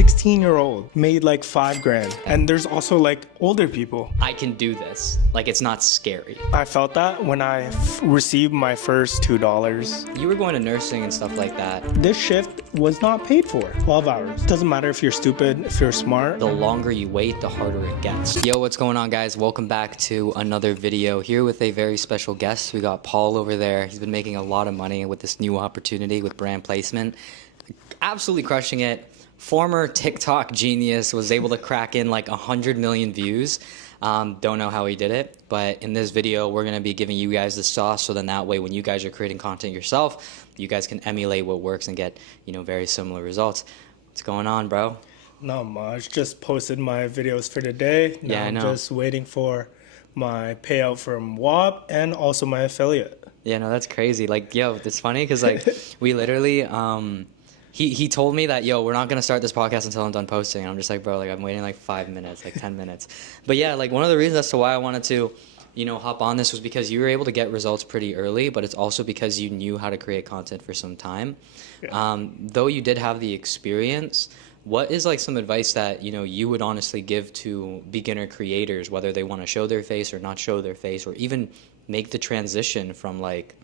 16-year-old made like 5 grand. And there's also like older people. I can do this. Like, it's not scary. I felt that when I received my first $2. You were going to nursing and stuff like that. This shift was not paid for. 12 hours. Doesn't matter if you're stupid, if you're smart. The longer you wait, the harder it gets. Yo, what's going on, guys? Welcome back to another video here with a very special guest. We got Paul over there. He's been making a lot of money with this new opportunity with brand placement. Absolutely crushing it. Former TikTok genius, was able to crack in like 100 million views. Don't know how he did it, but in this video, we're going to be giving you guys the sauce, so then that way when you guys are creating content yourself, you guys can emulate what works and get, very similar results. What's going on, bro? Not much. Just posted my videos for today. Now I know. I'm just waiting for my payout from WAP and also my affiliate. Yeah, no, that's crazy. Like, yo, it's funny because like we literally, he told me that, yo, we're not going to start this podcast until I'm done posting. And I'm just like, bro, like I'm waiting like 5 minutes, like 10 minutes. But yeah, like one of the reasons as to why I wanted to, hop on this was because you were able to get results pretty early, but it's also because you knew how to create content for some time. Yeah. Though you did have the experience, what is like some advice that, you would honestly give to beginner creators, whether they want to show their face or not show their face, or even make the transition from like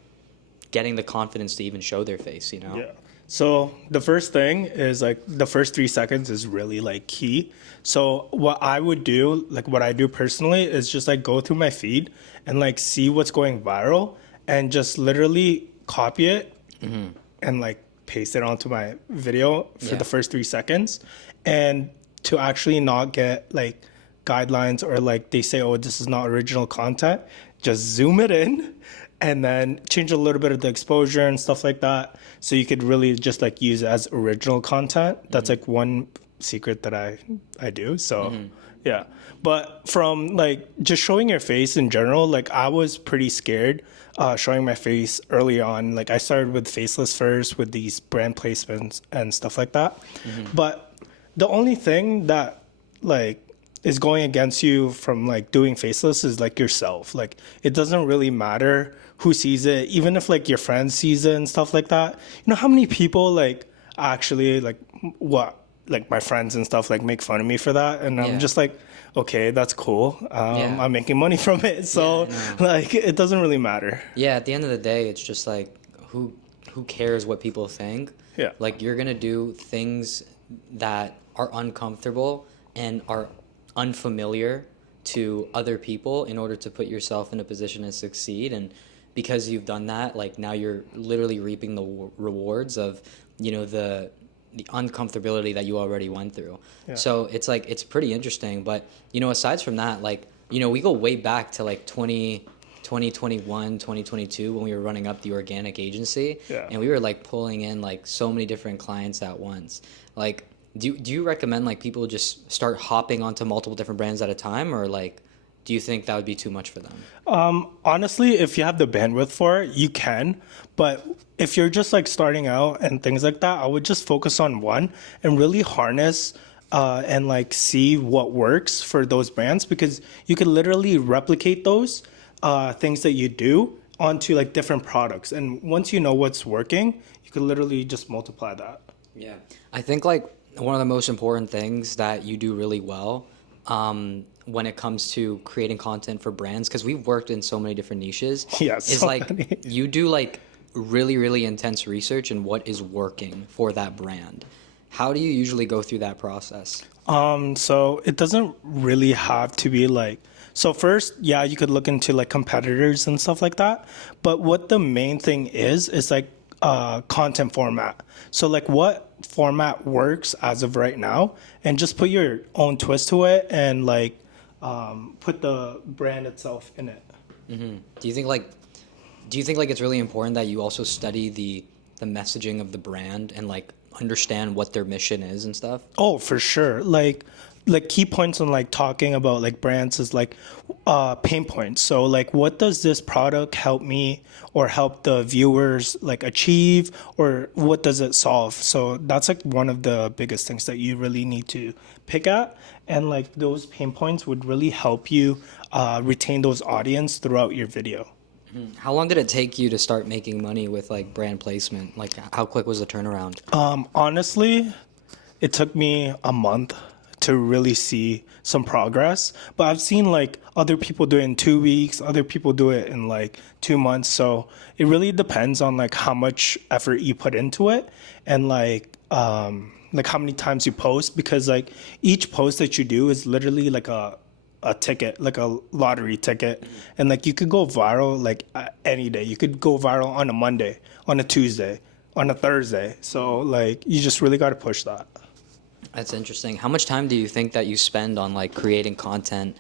getting the confidence to even show their face, Yeah. So the first thing is like the first 3 seconds is really like key. So what I would do, like what I do personally, is just like go through my feed and like see what's going viral and just literally copy it and like paste it onto my video for the first 3 seconds. And to actually not get like guidelines or like they say, oh, this is not original content, just zoom it in and then change a little bit of the exposure and stuff like that. So you could really just like use it as original content. That's like one secret that I do. So yeah. But from like just showing your face in general, like I was pretty scared showing my face early on. Like I started with faceless first with these brand placements and stuff like that. But the only thing that like is going against you from like doing faceless is like yourself. Like it doesn't really matter who sees it, even if like your friend sees it and stuff like that. How many people like actually like like my friends and stuff like make fun of me for that, and I'm just like, okay, that's cool. I'm making money from it, so like it doesn't really matter. Yeah, at the end of the day, it's just like who cares what people think? Yeah, like you're gonna do things that are uncomfortable and are unfamiliar to other people in order to put yourself in a position to succeed. And because you've done that, like now you're literally reaping the rewards of the uncomfortability that you already went through. So it's like it's pretty interesting. But aside from that, like we go way back to like 2021, 2022 when we were running up the organic agency, and we were like pulling in like so many different clients at once. Like do you recommend like people just start hopping onto multiple different brands at a time, or like do you think that would be too much for them? Honestly, if you have the bandwidth for it, you can. But if you're just like starting out and things like that, I would just focus on one and really harness and like see what works for those brands, because you can literally replicate those things that you do onto like different products. And once you know what's working, you can literally just multiply that. Yeah. I think like one of the most important things that you do really well when it comes to creating content for brands, because we've worked in so many different niches, is so like many. You do like really, really intense research in what is working for that brand. How do you usually go through that process? So it doesn't really have to be like, so first, yeah, you could look into like competitors and stuff like that. But what the main thing is like content format. So like what format works as of right now, and just put your own twist to it and like put the brand itself in it. Do you think like it's really important that you also study the messaging of the brand and like understand what their mission is and stuff? Oh, for sure. Like key points on like talking about like brands is like pain points. So like what does this product help me or help the viewers like achieve, or what does it solve? So that's like one of the biggest things that you really need to pick at, and like those pain points would really help you retain those audience throughout your video. How long did it take you to start making money with like brand placement? Like how quick was the turnaround? Honestly, it took me a month to really see some progress. But I've seen like other people do it in 2 weeks, other people do it in like 2 months. So it really depends on like how much effort you put into it and like how many times you post, because like each post that you do is literally like a ticket, like a lottery ticket. And like you could go viral like any day. You could go viral on a Monday, on a Tuesday, on a Thursday. So like you just really got to push that. That's interesting. How much time do you think that you spend on like creating content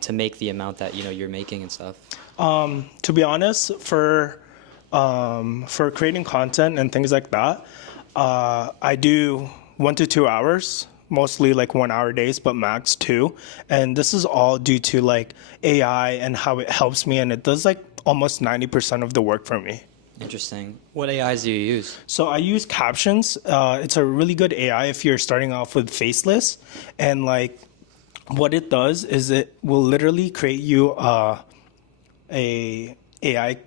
to make the amount that you're making and stuff? To be honest, for creating content and things like that, I do 1 to 2 hours, mostly like 1 hour days, but max two. And this is all due to like AI and how it helps me, and it does like almost 90% of the work for me. Interesting. What AIs do you use? So I use Captions. It's a really good AI if you're starting off with Faceless, and like what it does is it will literally create you a AI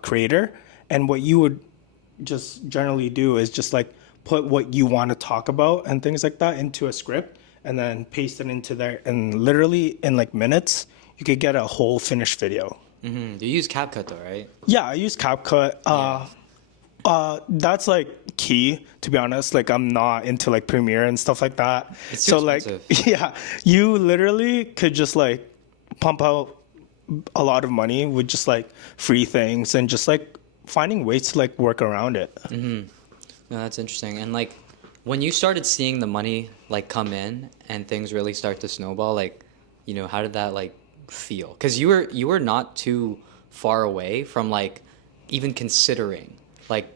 creator, and what you would just generally do is just like put what you want to talk about and things like that into a script, and then paste it into there, and literally in like minutes you could get a whole finished video. Mm-hmm. You use CapCut though, right? Yeah, I use CapCut. That's like key, to be honest. Like I'm not into like Premiere and stuff like that. It's too like expensive. yeah, you literally could just like pump out a lot of money with just like free things and just like finding ways to like work around it. Mm-hmm. No, that's interesting. And like when you started seeing the money like come in and things really start to snowball, like how did that like feel? Because you were not too far away from like even considering like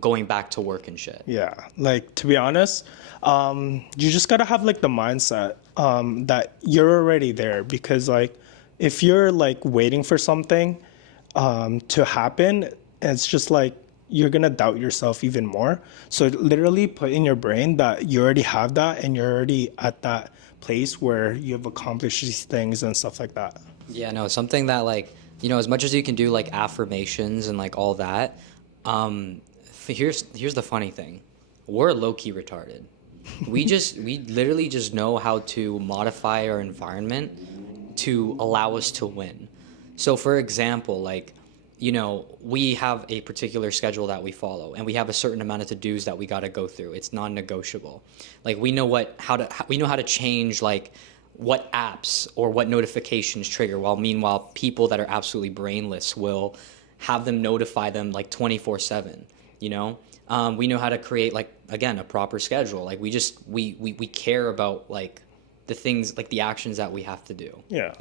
going back to work and shit. Yeah, like to be honest, you just gotta have like the mindset that you're already there, because like if you're like waiting for something to happen, it's just like you're gonna doubt yourself even more. So literally put in your brain that you already have that and you're already at that place where you have accomplished these things and stuff like that. Yeah, no, something that like as much as you can do like affirmations and like all that, here's the funny thing. We're low-key retarded. We literally just know how to modify our environment to allow us to win. So for example, like, we have a particular schedule that we follow, and we have a certain amount of to-dos that we got to go through. It's non-negotiable. Like we know we know how to change like what apps or what notifications trigger, while meanwhile people that are absolutely brainless will have them notify them like 24/7. We know how to create like, again, a proper schedule. Like we care about like the things, like the actions that we have to do. Yeah.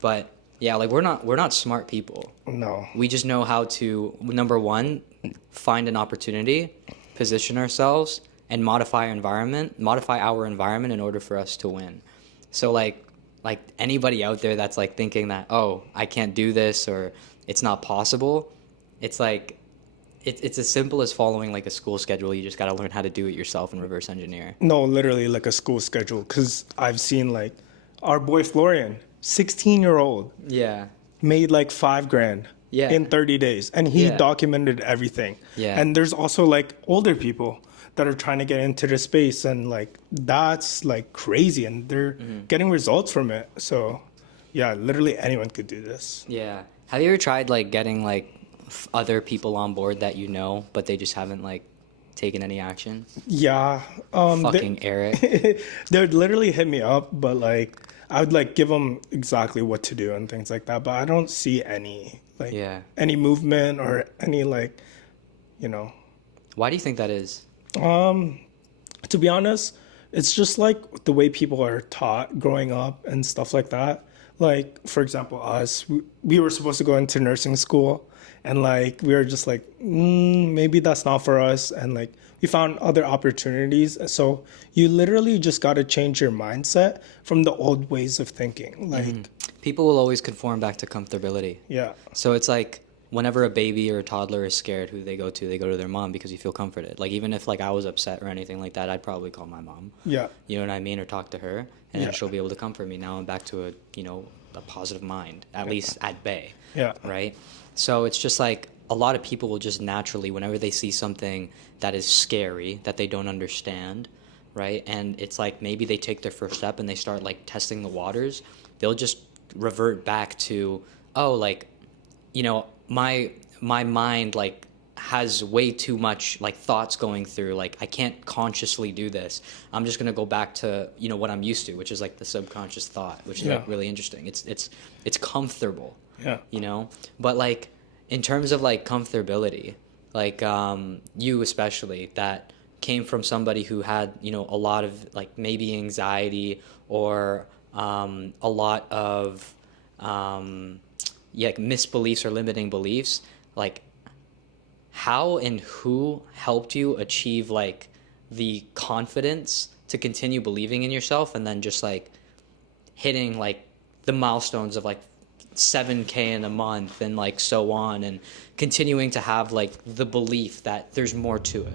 But yeah, like we're not smart people. No. We just know how to, number one, find an opportunity, position ourselves, and modify our environment in order for us to win. So like anybody out there that's like thinking that, oh, I can't do this or it's not possible, it's like it's as simple as following like a school schedule. You just got to learn how to do it yourself and reverse engineer. No, literally like a school schedule, because I've seen like our boy Florian, 16-year-old, Yeah. made like $5,000 Yeah. in 30 days, and he Yeah. documented everything. Yeah. And there's also like older people that are trying to get into the space, and like that's like crazy, and they're getting results from it. So yeah, literally anyone could do this. Yeah. Have you ever tried like getting like other people on board that but they just haven't like taken any action? Yeah. Fucking Eric. They would literally hit me up, but like I would like give them exactly what to do and things like that, but I don't see any like any movement or any like Why do you think that is? To be honest, it's just like the way people are taught growing up and stuff like that. Like, for example, us, we were supposed to go into nursing school, and like we were just like, maybe that's not for us, and like we found other opportunities. So you literally just got to change your mindset from the old ways of thinking. Like people will always conform back to comfortability. Yeah. So it's like whenever a baby or a toddler is scared, who they go to their mom, because you feel comforted. Like even if like I was upset or anything like that, I'd probably call my mom. Yeah. You know what I mean? Or talk to her, and then she'll be able to comfort me. Now I'm back to a positive mind, at least at bay. Yeah. Right? So it's just like a lot of people will just naturally, whenever they see something that is scary, that they don't understand, right? And it's like maybe they take their first step and they start like testing the waters. They'll just revert back to, oh, like, you know, my mind like has way too much like thoughts going through, like I can't consciously do this. I'm just going to go back to, you know, what I'm used to, which is like the subconscious thought, which is like really interesting. It's comfortable, you know. But like in terms of like comfortability, like you especially, that came from somebody who had, you know, a lot of like maybe anxiety or a lot of like misbeliefs or limiting beliefs, like how and who helped you achieve like the confidence to continue believing in yourself and then just like hitting like the milestones of like 7K in a month and like so on, and continuing to have like the belief that there's more to it?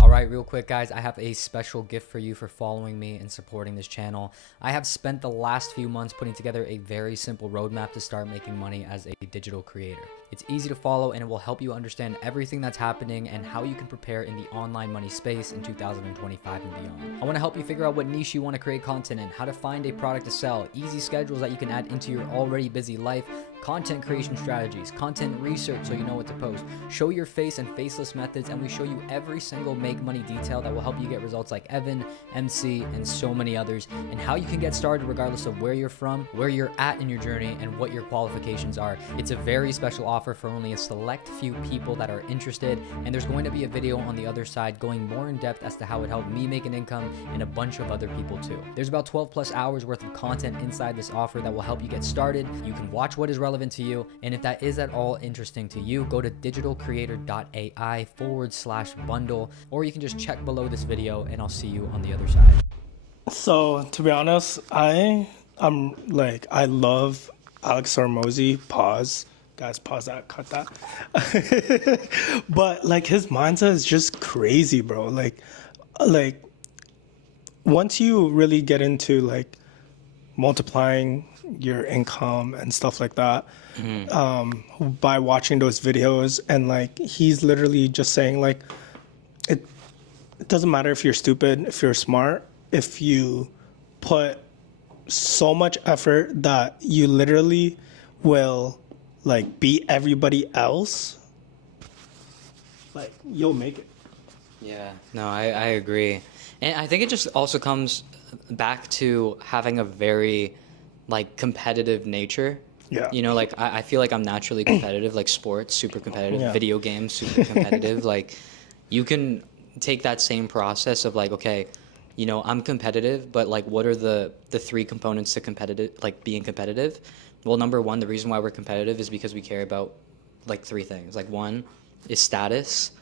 All right, real quick, guys, I have a special gift for you for following me and supporting this channel. I have spent the last few months putting together a very simple roadmap to start making money as a digital creator. It's easy to follow and it will help you understand everything that's happening and how you can prepare in the online money space in 2025 and beyond. I want to help you figure out what niche you want to create content in, how to find a product to sell, easy schedules that you can add into your already busy life, content creation strategies, content research so you know what to post, show your face and faceless methods, and we show you every single make money detail that will help you get results like Evan, MC, and so many others, and how you can get started regardless of where you're from, where you're at in your journey, and what your qualifications are. It's a very special offer for only a select few people that are interested, and there's going to be a video on the other side going more in depth as to how it helped me make an income and a bunch of other people too. There's about 12 plus hours worth of content inside this offer that will help you get started. You can watch what is relevant to you, and if that is at all interesting to you, go to digitalcreator.ai/bundle, or you can just check below this video and I'll see you on the other side. So to be honest, I love Alex Hormozi. Pause. Guys, pause that, cut that. But like his mindset is just crazy, bro. Like once you really get into like multiplying your income and stuff like that, by watching those videos, and like he's literally just saying like it doesn't matter if you're stupid, if you're smart, if you put so much effort that you literally will like beat everybody else, like you'll make it. Yeah, no, I agree. And I think it just also comes back to having a very like competitive nature. Yeah. You know, like I feel like I'm naturally competitive, like sports, super competitive, video games, super competitive. Like you can take that same process of like, okay, you know, I'm competitive, but like what are the three components to competitive, like being competitive? Well, number one, the reason why we're competitive is because we care about like three things. Like one is status,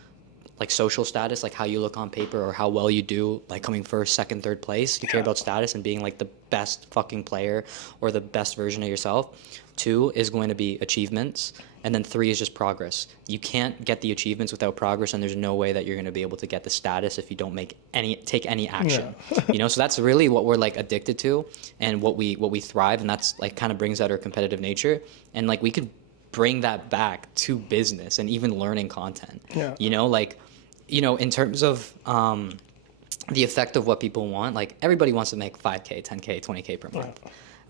like social status, like how you look on paper or how well you do, like coming first, second, third place. You care about status and being like the best fucking player or the best version of yourself. Two is going to be achievements. And then three is just progress. You can't get the achievements without progress, and there's no way that you're going to be able to get the status if you don't take any action. You know, so that's really what we're like addicted to and what we thrive, and that's like kind of brings out our competitive nature. And like we could bring that back to business and even learning content. You know, like, you know, in terms of the effect of what people want, like everybody wants to make 5K, 10K, 20K per month.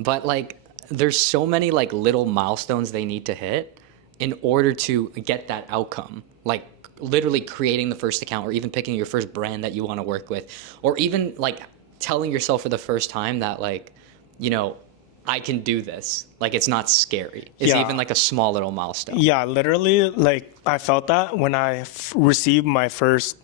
But like there's so many like little milestones they need to hit in order to get that outcome, like literally creating the first account or even picking your first brand that you want to work with, or even like telling yourself for the first time that like, you know, I can do this. Like it's not scary. It's even like a small little milestone. Yeah, literally, like I felt that when I received my first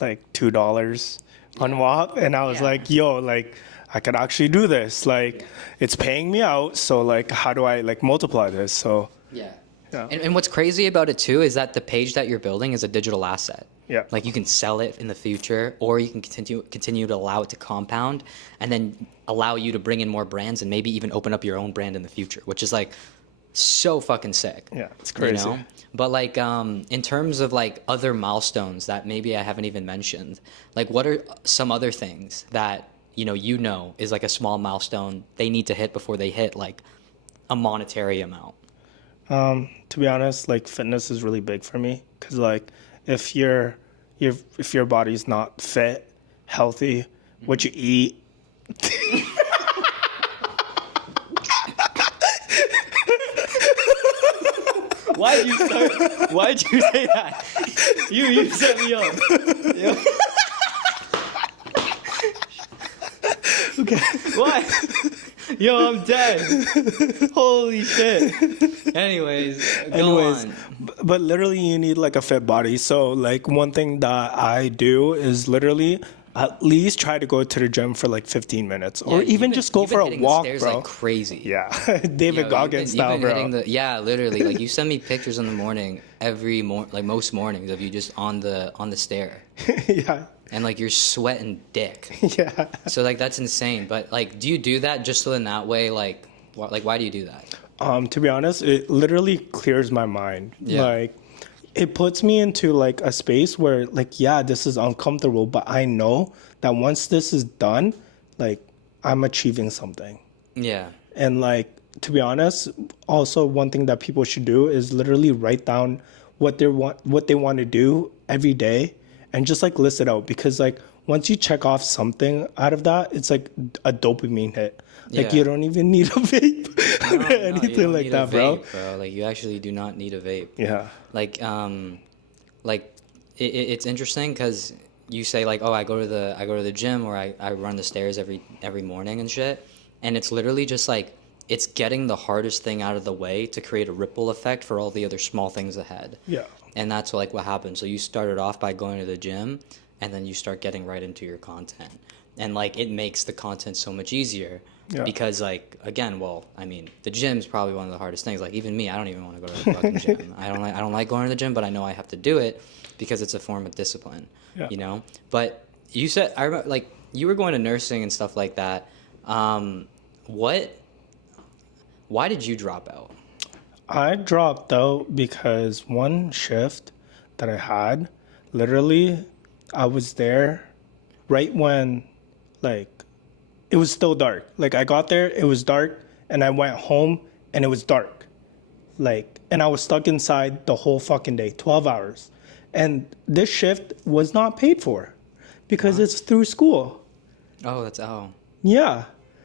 like $2 on WAP, and I was like, yo, like I could actually do this. Like it's paying me out. So like, how do I like multiply this? So yeah. And what's crazy about it too is that the page that you're building is a digital asset. Yeah. Like you can sell it in the future, or you can continue to allow it to compound, and then allow you to bring in more brands and maybe even open up your own brand in the future, which is like so fucking sick. Yeah, it's crazy. You know? But like in terms of like other milestones that maybe I haven't even mentioned, like what are some other things that you know is like a small milestone they need to hit before they hit like a monetary amount? To be honest, like fitness is really big for me, because like if your body's not fit, healthy, what you eat. Why'd you say that? You set me up. Okay. What? Yo, I'm dead. Holy shit. Anyways, go on. But literally you need like a fit body. So like one thing that I do is literally at least try to go to the gym for like 15 minutes or even just go for a walk, stairs bro. Like crazy. Yeah. David Goggins style, bro. Yeah, literally. Like you send me pictures in the morning like most mornings of you just on the stair. Yeah. And like you're sweating dick. Yeah. So like that's insane. But like, do you do that just so in that way, like why do you do that? To be honest, it literally clears my mind. Yeah. Like it puts me into like a space where like, yeah, this is uncomfortable, but I know that once this is done, like I'm achieving something. Yeah. And like, to be honest, also one thing that people should do is literally write down what they want to do every day and just like list it out, because like once you check off something out of that, it's like a dopamine hit. Like you don't even need a vape or anything like that, bro. Like you actually do not need a vape. Yeah. Like it's interesting because you say like, oh, I go to the gym or I run the stairs every morning and shit, and it's literally just like it's getting the hardest thing out of the way to create a ripple effect for all the other small things ahead. Yeah. And that's like what happens. So you started off by going to the gym, and then you start getting right into your content, and like it makes the content so much easier. Yeah. Because like again, well, I mean, the gym's probably one of the hardest things. Like even me, I don't even want to go to the fucking gym. I don't like going to the gym, but I know I have to do it because it's a form of discipline. Yeah. You know. But you said I remember like you were going to nursing and stuff like that. Why did you drop out? I dropped out because one shift that I had, literally, I was there right when like it was still dark. Like I got there, it was dark, and I went home and it was dark. Like, and I was stuck inside the whole fucking day, 12 hours. And this shift was not paid for because it's through school. Oh. Yeah.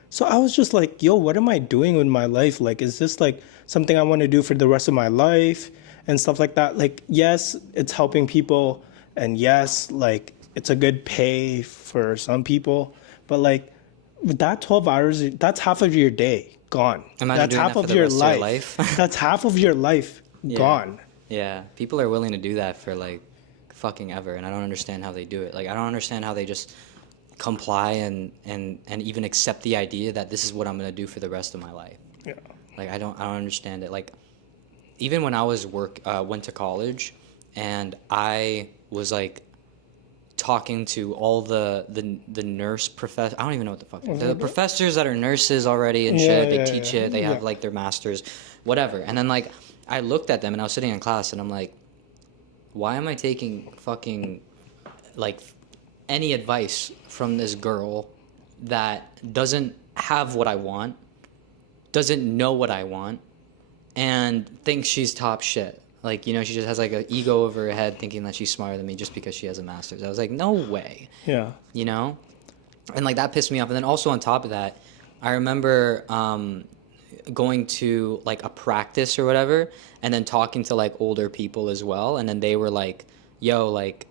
So I was just like, yo, what am I doing with my life? Like, is this like something I want to do for the rest of my life and stuff like that? Like, yes, it's helping people. And yes, like it's a good pay for some people. But like, with that 12 hours, that's half of your day gone. That's half of your life. That's half of your life gone. Yeah, people are willing to do that for like fucking ever, and I don't understand how they do it. Like I don't understand how they just comply and even accept the idea that this is what I'm gonna do for the rest of my life. Yeah. Like I don't understand it. Like even when I went to college, and I was like talking to all the nurse professors. I don't even know what the fuck. The professors that are nurses already and shit. They teach it. They have like their masters, whatever. And then like I looked at them and I was sitting in class and I'm like, why am I taking fucking like any advice from this girl that doesn't have what I want, doesn't know what I want, and thinks she's top shit. Like, you know, she just has like an ego over her head thinking that she's smarter than me just because she has a master's. I was like, no way. Yeah. You know? And like that pissed me off. And then also on top of that, I remember going to like a practice or whatever and then talking to like older people as well. And then they were like, yo, like,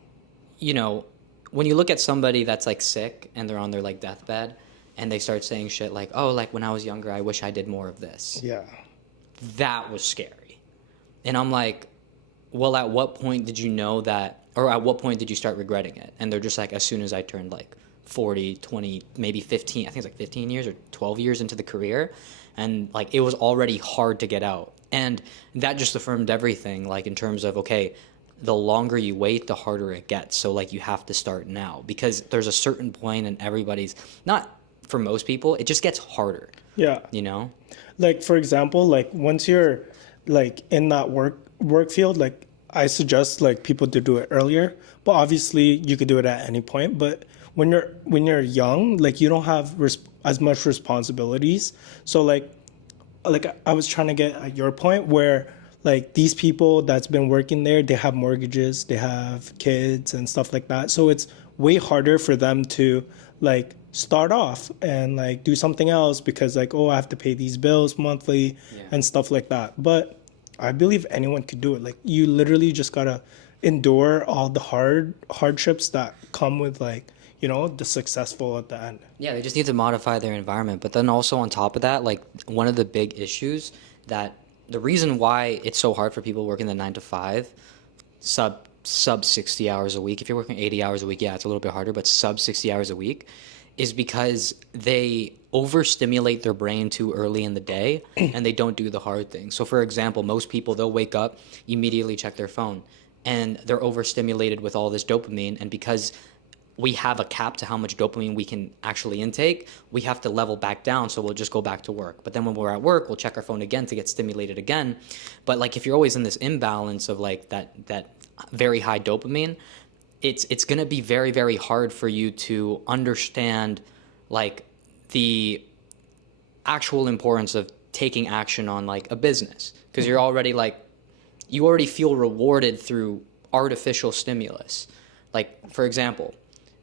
you know, when you look at somebody that's like sick and they're on their like deathbed and they start saying shit like, oh, like when I was younger, I wish I did more of this. Yeah. That was scary. And I'm like, well, at what point did you know that, or at what point did you start regretting it? And they're just like, as soon as I turned like 40, 20, maybe 15, I think it's like 15 years or 12 years into the career. And like, it was already hard to get out. And that just affirmed everything, like in terms of, okay, the longer you wait, the harder it gets. So like, you have to start now because there's a certain point in everybody's, not for most people, it just gets harder. Yeah. You know? Like, for example, like once you're like in that work field, like I suggest like people to do it earlier, but obviously you could do it at any point. But when you're young, like you don't have as much responsibilities. So like I was trying to get at your point where like these people that's been working there, they have mortgages, they have kids and stuff like that. So it's way harder for them to like start off and like do something else because like, oh, I have to pay these bills monthly and stuff like that. But I believe anyone could do it. Like you literally just gotta endure all the hardships that come with like, you know, the successful at the end. Yeah, they just need to modify their environment. But then also on top of that, like one of the big issues that the reason why it's so hard for people working the 9 to 5, sub 60 hours a week. If you're working 80 hours a week, yeah, it's a little bit harder, but sub 60 hours a week is because they overstimulate their brain too early in the day and they don't do the hard things. So for example, most people, they'll wake up, immediately check their phone, and they're overstimulated with all this dopamine. And because we have a cap to how much dopamine we can actually intake, we have to level back down, so we'll just go back to work. But then when we're at work, we'll check our phone again to get stimulated again. But like if you're always in this imbalance of like that very high dopamine, it's going to be very, very hard for you to understand like the actual importance of taking action on like a business, because you're already like, you already feel rewarded through artificial stimulus. Like for example,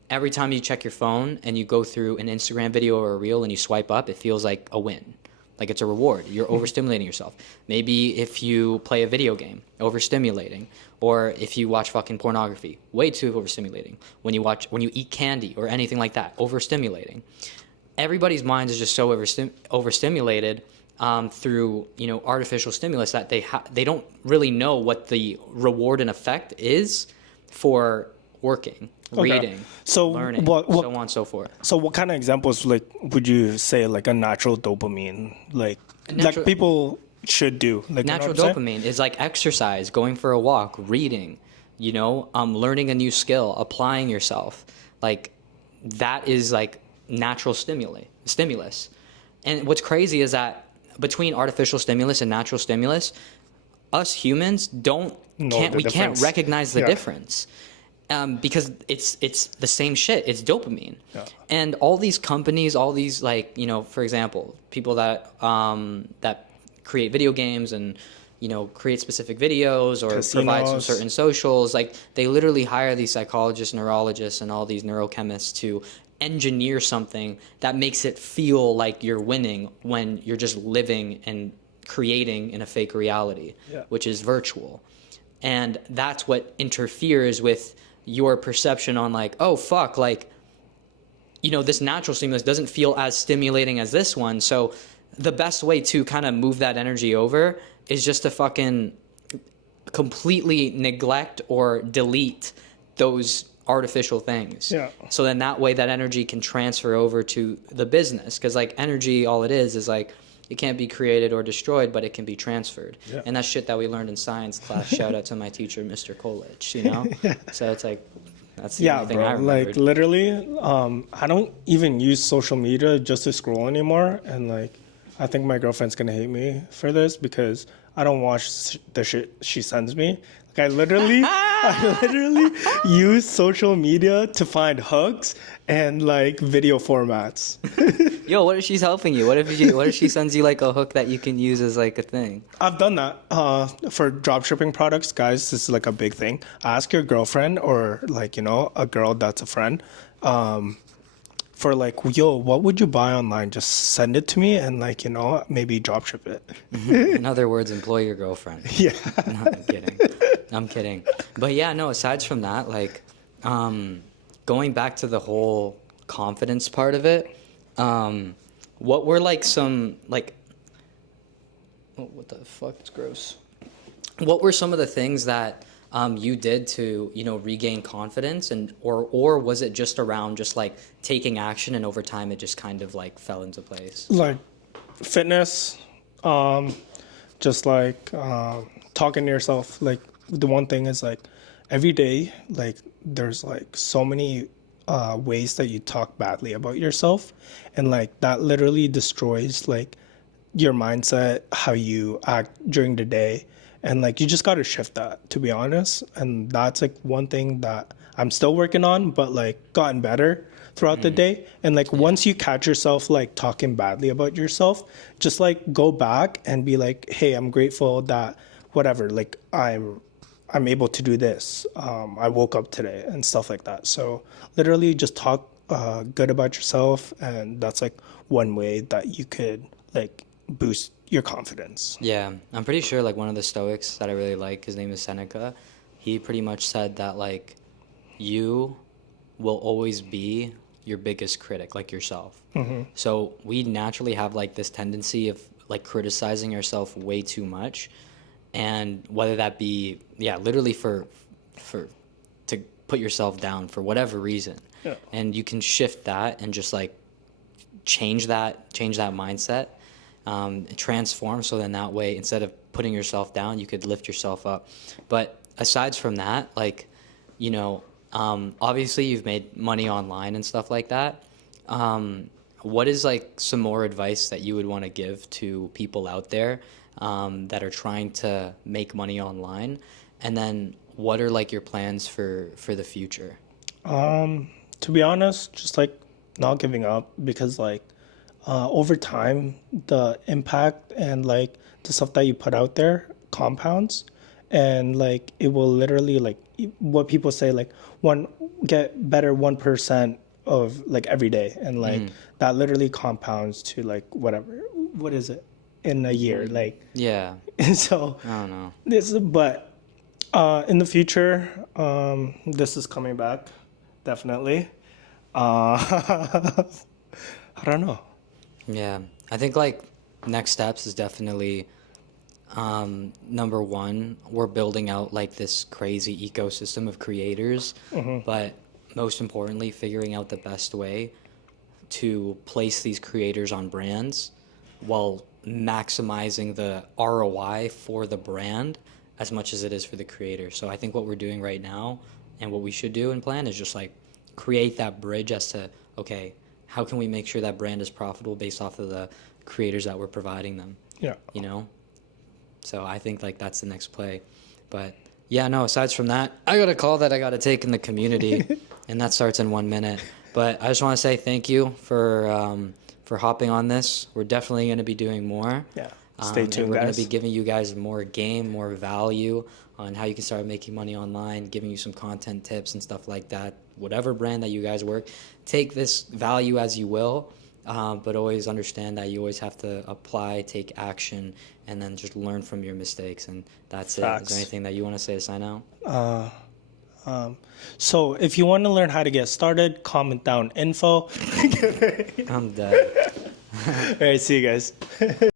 every time you check your phone and you go through an Instagram video or a reel and you swipe up, it feels like a win. Like it's a reward. You're overstimulating yourself. Maybe if you play a video game, overstimulating. Or if you watch fucking pornography, way too overstimulating. When you eat candy or anything like that, overstimulating. Everybody's mind is just so overstimulated through, you know, artificial stimulus that they don't really know what the reward and effect is for working, reading, learning, so on and so forth. So what kind of examples like would you say like a natural dopamine like people should do? Like natural dopamine is like exercise, going for a walk, reading, you know, learning a new skill, applying yourself. Like that is like natural stimulus. And what's crazy is that between artificial stimulus and natural stimulus, us humans can't recognize the difference. Because it's the same shit. It's dopamine. Yeah. And all these companies, all these like, you know, for example, people that create video games and, you know, create specific videos or Casinos. Provide some certain socials, like they literally hire these psychologists, neurologists, and all these neurochemists to engineer something that makes it feel like you're winning when you're just living and creating in a fake reality, which is virtual. And that's what interferes with your perception on like, oh fuck, like, you know, this natural stimulus doesn't feel as stimulating as this one. So the best way to kind of move that energy over is just to fucking completely neglect or delete those artificial things. Yeah. So then that way that energy can transfer over to the business. Because like energy, all it is like, it can't be created or destroyed, but it can be transferred. Yeah. And that's shit that we learned in science class. Shout out to my teacher, Mr. Colich, you know? So it's like, that's the only thing I remembered. Like literally, I don't even use social media just to scroll anymore. And like, I think my girlfriend's going to hate me for this because I don't watch the shit she sends me. Like I literally use social media to find hugs and like video formats. Yo, what if she's helping you? What if she sends you like a hook that you can use as like a thing? I've done that for dropshipping products, guys. This is like a big thing. Ask your girlfriend or like, you know, a girl that's a friend for like, yo, what would you buy online? Just send it to me and like, you know, maybe dropship it. In other words, employ your girlfriend. Yeah. No, I'm kidding. But yeah, no, aside from that, like going back to the whole confidence part of it, what were like some like, oh, what the fuck, it's gross. What were some of the things that you did to, you know, regain confidence, and or was it just around just like taking action and over time it just kind of like fell into place? Like fitness, just like talking to yourself. Like the one thing is like every day, like there's like so many ways that you talk badly about yourself, and like that literally destroys like your mindset, how you act during the day. And like you just got to shift that, to be honest. And that's like one thing that I'm still working on, but like gotten better throughout the day. And like once you catch yourself like talking badly about yourself, just like go back and be like, hey, I'm grateful that whatever, like I'm I'm able to do this. I woke up today and stuff like that. So literally just talk good about yourself, and that's like one way that you could like boost your confidence. Yeah, I'm pretty sure like one of the Stoics that I really like, his name is Seneca. He pretty much said that like you will always be your biggest critic, like yourself. So we naturally have like this tendency of like criticizing ourselves way too much, and whether that be literally for to put yourself down for whatever reason. Yeah. And you can shift that and just like change that mindset, transform, so then that way instead of putting yourself down you could lift yourself up. But aside from that, like, you know, obviously you've made money online and stuff like that. What is like some more advice that you would want to give to people out there that are trying to make money online? And then what are like your plans for the future? To be honest, just like not giving up, because like over time the impact and like the stuff that you put out there compounds, and like it will literally like what people say, like one get better 1% of like every day, and like that literally compounds to like whatever, what is it, in a year, like. Yeah. So I don't know. but in the future, this is coming back, definitely. I don't know. Yeah, I think like next steps is definitely number one, we're building out like this crazy ecosystem of creators, but most importantly, figuring out the best way to place these creators on brands while maximizing the ROI for the brand as much as it is for the creator. So I think what we're doing right now and what we should do and plan is just like create that bridge as to, okay, how can we make sure that brand is profitable based off of the creators that we're providing them? Yeah. You know? So I think like that's the next play. But yeah, no, aside from that, I got a call that I got to take in the community and that starts in 1 minute. But I just want to say thank you for hopping on this. We're definitely going to be doing more. Yeah. Stay tuned, and we're going guys. to be giving you guys more game, more value on how you can start making money online, giving you some content tips and stuff like that. Whatever brand that you guys work, take this value as you will, but always understand that you always have to apply, take action, and then just learn from your mistakes. And that's Facts. it. Is there anything that you want to say to sign out? So if you want to learn how to get started, comment down info. I'm dead. All right, see you guys.